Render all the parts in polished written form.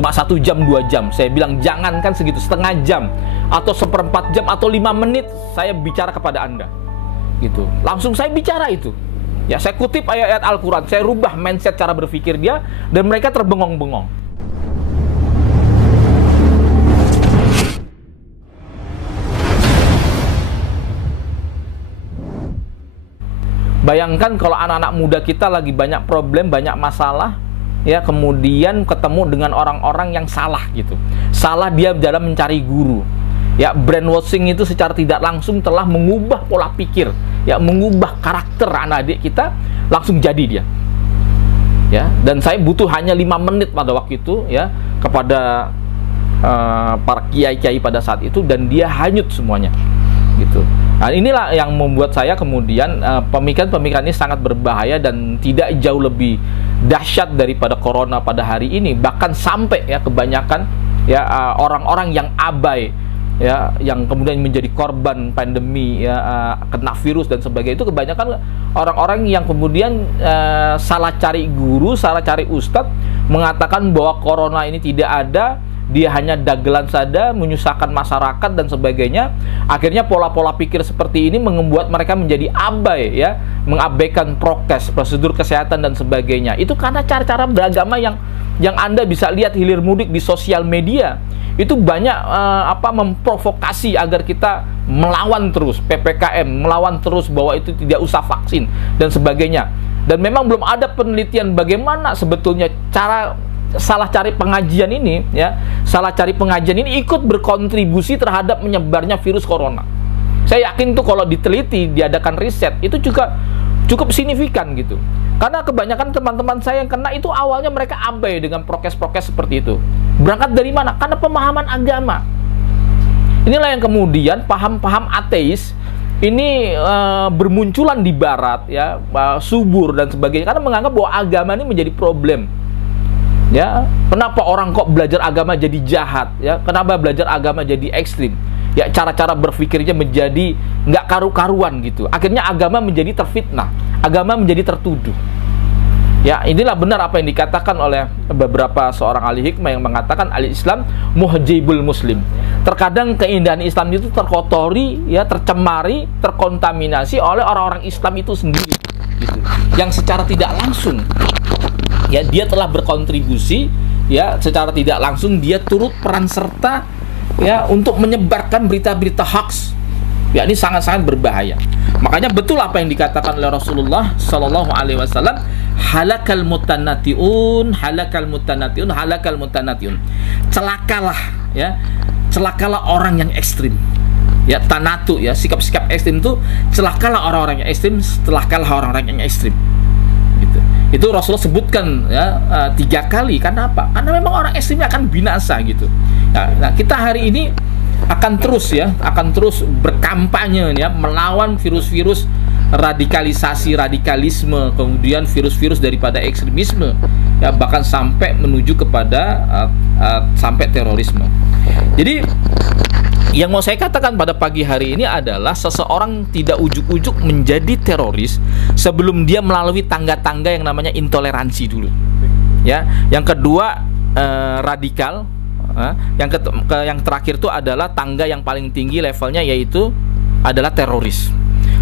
cuma 1 jam 2 jam. Saya bilang jangankan segitu, setengah jam atau seperempat jam atau 5 menit saya bicara kepada Anda gitu. Langsung saya bicara itu ya, saya kutip ayat-ayat Al-Quran, saya rubah mindset cara berpikir dia, dan mereka terbengong-bengong. Bayangkan kalau anak-anak muda kita lagi banyak problem, banyak masalah ya, kemudian ketemu dengan orang-orang yang salah gitu. Salah dia dalam mencari guru. Ya, brainwashing itu secara tidak langsung telah mengubah pola pikir, ya, mengubah karakter anak-adik kita, langsung jadi dia. Ya, dan saya butuh hanya 5 menit pada waktu itu ya kepada para kiai-kiai pada saat itu, dan dia hanyut semuanya. Gitu. Nah, inilah yang membuat saya kemudian pemikiran-pemikiran ini sangat berbahaya dan tidak jauh lebih dahsyat daripada corona pada hari ini. Bahkan sampai ya kebanyakan ya orang-orang yang abai ya, yang kemudian menjadi korban pandemi ya, kena virus dan sebagainya, itu kebanyakan orang-orang yang kemudian salah cari guru, salah cari ustadz, mengatakan bahwa corona ini tidak ada, dia hanya dagelan saja, menyusahkan masyarakat dan sebagainya. Akhirnya pola-pola pikir seperti ini membuat mereka menjadi abai ya, mengabaikan prokes, prosedur kesehatan dan sebagainya. Itu karena cara-cara beragama yang Anda bisa lihat hilir mudik di sosial media. Itu banyak memprovokasi agar kita melawan terus PPKM, melawan terus bahwa itu tidak usah vaksin dan sebagainya. Dan memang belum ada penelitian bagaimana sebetulnya cara salah cari pengajian ini ya, salah cari pengajian ini ikut berkontribusi terhadap menyebarnya virus corona. Saya yakin tuh kalau diteliti, diadakan riset, itu juga cukup signifikan gitu. Karena kebanyakan teman-teman saya yang kena itu awalnya mereka abai dengan prokes-prokes seperti itu. Berangkat dari mana? Karena pemahaman agama. Inilah yang kemudian paham-paham ateis ini bermunculan di barat ya, subur dan sebagainya, karena menganggap bahwa agama ini menjadi problem. Ya, kenapa orang kok belajar agama jadi jahat? Ya, kenapa belajar agama jadi ekstrim? Ya, cara-cara berpikirnya menjadi nggak karu-karuan gitu. Akhirnya agama menjadi terfitnah, agama menjadi tertuduh. Ya, inilah benar apa yang dikatakan oleh beberapa seorang ahli hikmah yang mengatakan al-Islam muhjibul muslim. Terkadang keindahan Islam itu terkotori, ya, tercemari, terkontaminasi oleh orang-orang Islam itu sendiri. Gitu. Yang secara tidak langsung ya dia telah berkontribusi ya, secara tidak langsung dia turut peran serta ya untuk menyebarkan berita-berita hoax. Ya, ini sangat-sangat berbahaya. Makanya betul apa yang dikatakan oleh Rasulullah Shallallahu Alaihi Wasallam, halakal mutanatiun, halakal mutanatiun, halakal mutanatiun. Celakalah ya, celakalah orang yang ekstrim. Ya, tanatu ya, sikap-sikap ekstrim itu, celakalah orang-orang yang ekstrim, celakalah orang-orang yang ekstrim. Gitu. Itu Rasulullah sebutkan ya 3 kali. Karena apa? Karena memang orang ekstrimnya akan binasa gitu. Nah, kita hari ini akan terus ya, akan terus berkampanye ya, melawan virus-virus radikalisasi, radikalisme, kemudian virus-virus daripada ekstremisme ya, bahkan sampai menuju kepada sampai terorisme. Jadi yang mau saya katakan pada pagi hari ini adalah seseorang tidak ujuk-ujuk menjadi teroris sebelum dia melalui tangga-tangga yang namanya intoleransi dulu. Ya, yang kedua radikal, yang terakhir itu adalah tangga yang paling tinggi levelnya, yaitu adalah teroris.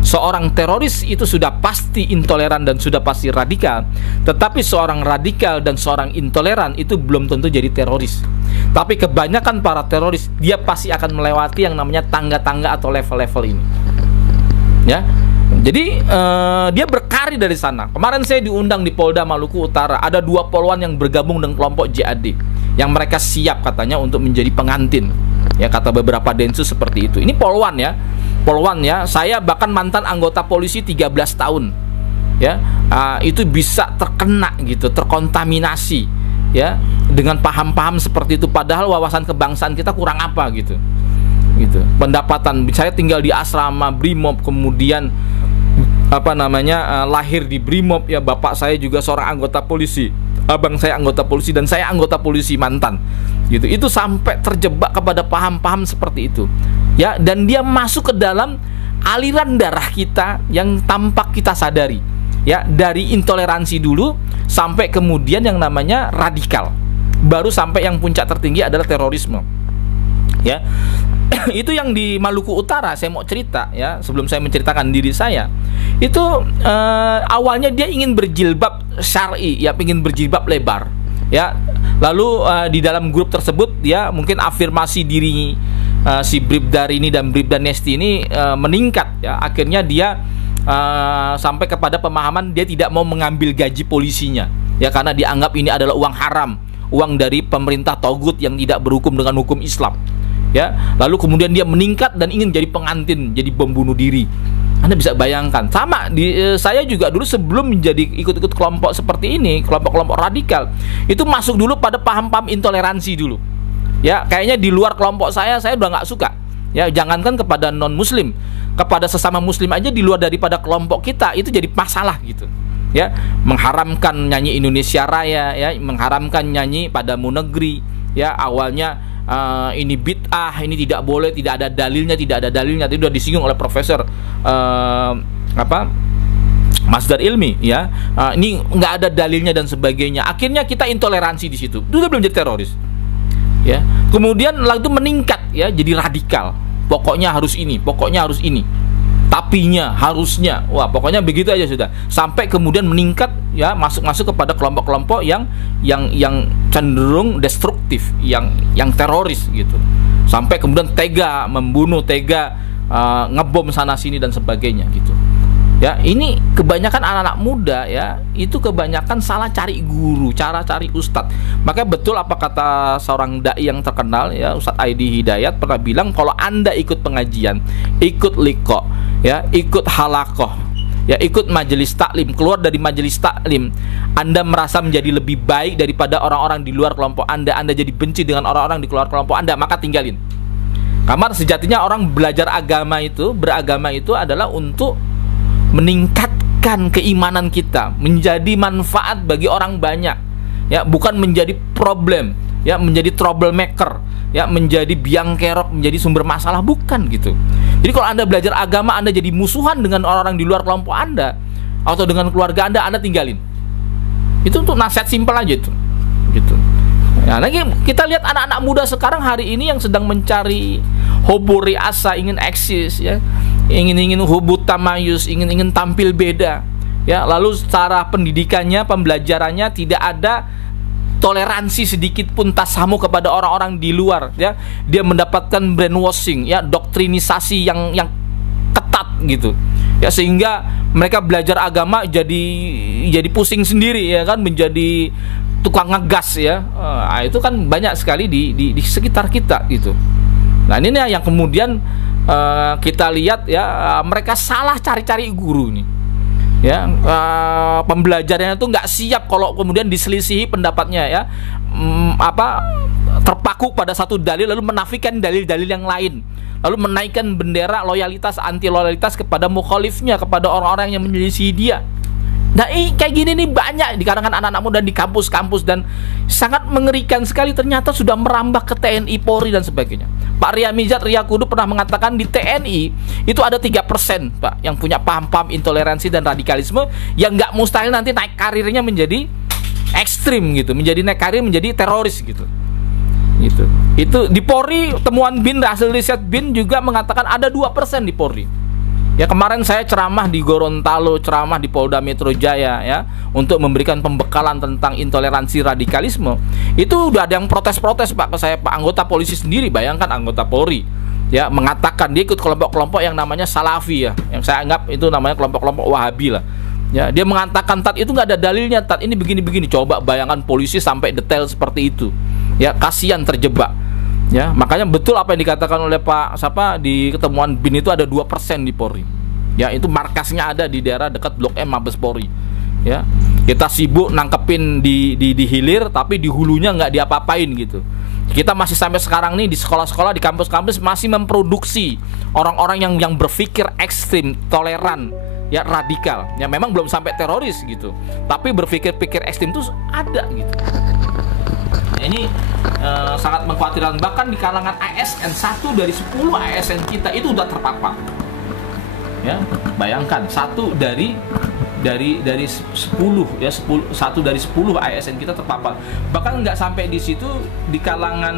Seorang teroris itu sudah pasti intoleran dan sudah pasti radikal. Tetapi seorang radikal dan seorang intoleran itu belum tentu jadi teroris. Tapi kebanyakan para teroris, dia pasti akan melewati yang namanya tangga-tangga atau level-level ini. Ya, jadi dia berkarir dari sana. Kemarin saya diundang di Polda Maluku Utara. Ada 2 poluan yang bergabung dengan kelompok JAD, yang mereka siap katanya untuk menjadi pengantin. Ya, kata beberapa densus seperti itu. Ini poluan ya. Poluan ya, saya bahkan mantan anggota polisi 13 tahun ya, itu bisa terkena gitu, terkontaminasi ya dengan paham-paham seperti itu, padahal wawasan kebangsaan kita kurang apa gitu. Pendapatan, saya tinggal di asrama Brimob, kemudian lahir di Brimob ya, bapak saya juga seorang anggota polisi, abang saya anggota polisi, dan saya anggota polisi mantan gitu. Itu sampai terjebak kepada paham-paham seperti itu ya, dan dia masuk ke dalam aliran darah kita yang tampak kita sadari ya, dari intoleransi dulu sampai kemudian yang namanya radikal baru sampai yang puncak tertinggi adalah terorisme. Ya. Itu yang di Maluku Utara saya mau cerita ya, sebelum saya menceritakan diri saya. Itu awalnya dia ingin berjilbab syar'i, ya ingin berjilbab lebar. Ya. Lalu di dalam grup tersebut dia mungkin afirmasi diri si Bribda Rini dan Bribda Nesti ini meningkat ya. Akhirnya dia sampai kepada pemahaman dia tidak mau mengambil gaji polisinya ya, karena dianggap ini adalah uang haram, uang dari pemerintah togut yang tidak berhukum dengan hukum Islam. Ya, lalu kemudian dia meningkat dan ingin jadi pengantin, jadi bom bunuh diri. Anda bisa bayangkan. Sama saya juga dulu sebelum menjadi ikut-ikut kelompok seperti ini, kelompok-kelompok radikal, itu masuk dulu pada paham-paham intoleransi dulu. Ya, kayaknya di luar kelompok saya udah nggak suka. Ya, jangankan kepada non Muslim, kepada sesama Muslim aja di luar daripada kelompok kita itu jadi masalah gitu. Ya, mengharamkan nyanyi Indonesia Raya, ya, mengharamkan nyanyi Padamu Negeri. Ya, awalnya ini bid'ah, ini tidak boleh, tidak ada dalilnya. Itu sudah disinggung oleh Profesor Masdar Ilmi, ya. Ini nggak ada dalilnya dan sebagainya. Akhirnya kita intoleransi di situ. Itu udah belum jadi teroris. Ya. Kemudian lalu itu meningkat, ya, jadi radikal. Pokoknya harus ini, pokoknya harus ini. Tapinya, harusnya, wah, pokoknya begitu aja sudah. Sampai kemudian meningkat, ya, masuk kepada kelompok-kelompok yang cenderung destruktif, yang teroris gitu. Sampai kemudian tega membunuh, tega ngebom sana sini dan sebagainya gitu. Ya, ini kebanyakan anak-anak muda, ya, itu kebanyakan salah cari guru, cara cari ustadz. Makanya betul apa kata seorang dai yang terkenal, ya, Ustadz Aidi Hidayat pernah bilang, kalau Anda ikut pengajian, ikut liqa, ya, ikut halakoh, ya, ikut majelis taklim, keluar dari majelis taklim, Anda merasa menjadi lebih baik daripada orang-orang di luar kelompok Anda jadi benci dengan orang-orang di luar kelompok Anda, maka tinggalin. Karena sejatinya orang belajar agama itu, beragama itu adalah untuk meningkatkan keimanan kita, menjadi manfaat bagi orang banyak, ya, bukan menjadi problem, ya, menjadi troublemaker, ya, menjadi biang kerok, menjadi sumber masalah, bukan gitu. Jadi kalau Anda belajar agama, Anda jadi musuhan dengan orang-orang di luar kelompok Anda atau dengan keluarga Anda tinggalin. Itu untuk nasihat simpel aja itu, gitu. Nah, lagi kita lihat anak-anak muda sekarang hari ini yang sedang mencari hobo riasa, ingin eksis, ya, ingin hubut tamayus, ingin tampil beda, ya. Lalu secara pendidikannya, pembelajarannya tidak ada toleransi sedikit pun tasamu kepada orang-orang di luar, ya. Dia mendapatkan brainwashing, ya, doktrinisasi yang ketat gitu, ya, sehingga mereka belajar agama jadi pusing sendiri, ya kan, menjadi tukang ngegas, ya. Itu kan banyak sekali di sekitar kita gitu. Nah, ini yang kemudian kita lihat, ya, mereka salah cari-cari guru nih, ya. Pembelajarannya itu nggak siap kalau kemudian diselisihi pendapatnya, ya, terpaku pada satu dalil lalu menafikan dalil-dalil yang lain, lalu menaikkan bendera loyalitas anti loyalitas kepada mukhalifnya, kepada orang-orang yang menyelisihi dia. Nah, kayak gini nih banyak di kalangan anak-anak muda di kampus-kampus, dan sangat mengerikan sekali, ternyata sudah merambah ke TNI, Polri dan sebagainya. Pak Ria Mizat Riyakudu pernah mengatakan di TNI itu ada 3%, Pak, yang punya paham-paham intoleransi dan radikalisme, yang nggak mustahil nanti naik karirnya menjadi ekstrim gitu, menjadi naik karir menjadi teroris gitu. Itu di Polri, temuan BIN, hasil riset BIN juga mengatakan ada 2% di Polri. Ya, kemarin saya ceramah di Gorontalo, ceramah di Polda Metro Jaya, ya, untuk memberikan pembekalan tentang intoleransi radikalisme. Itu udah ada yang protes-protes, Pak, ke saya, Pak, anggota polisi sendiri, bayangkan anggota Polri, ya, mengatakan dia ikut kelompok-kelompok yang namanya Salafi, ya, yang saya anggap itu namanya kelompok-kelompok Wahabi lah. Ya, dia mengatakan, Tat, itu nggak ada dalilnya, Tat, ini begini-begini. Coba bayangkan polisi sampai detail seperti itu. Ya, kasihan terjebak. Ya, makanya betul apa yang dikatakan oleh Pak di ketemuan BIN itu ada 2% di Polri. Ya, itu markasnya ada di daerah dekat Blok M Mabes Polri. Ya, kita sibuk nangkepin di hilir, tapi di hulunya nggak diapa-apain gitu. Kita masih sampai sekarang nih di sekolah-sekolah, di kampus-kampus masih memproduksi orang-orang yang berpikir ekstrim, toleran, ya, radikal. Ya, memang belum sampai teroris gitu, tapi berpikir-pikir ekstrim itu ada gitu. Ini sangat mengkhawatirkan. Bahkan di kalangan ASN, 1 dari 10 ASN kita itu udah terpapar. ya. Bayangkan satu dari 10 ya, 10, satu dari 10 ASN kita terpapar. Bahkan nggak sampai di situ, di kalangan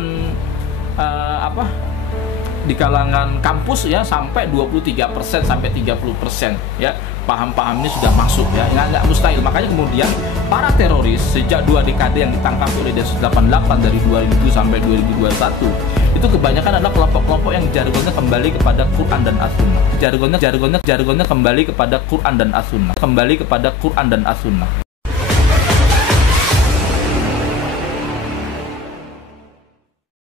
di kalangan kampus ya, sampai 23% sampai 30% ya, paham-paham ini sudah masuk ya, nggak mustahil. Makanya kemudian para teroris sejak 2 dekade yang ditangkap oleh Densus 88 dari 2000 sampai 2021 itu kebanyakan adalah kelompok-kelompok yang jargonnya kembali kepada Quran dan As-Sunnah. Jargonnya kembali kepada Quran dan As-Sunnah.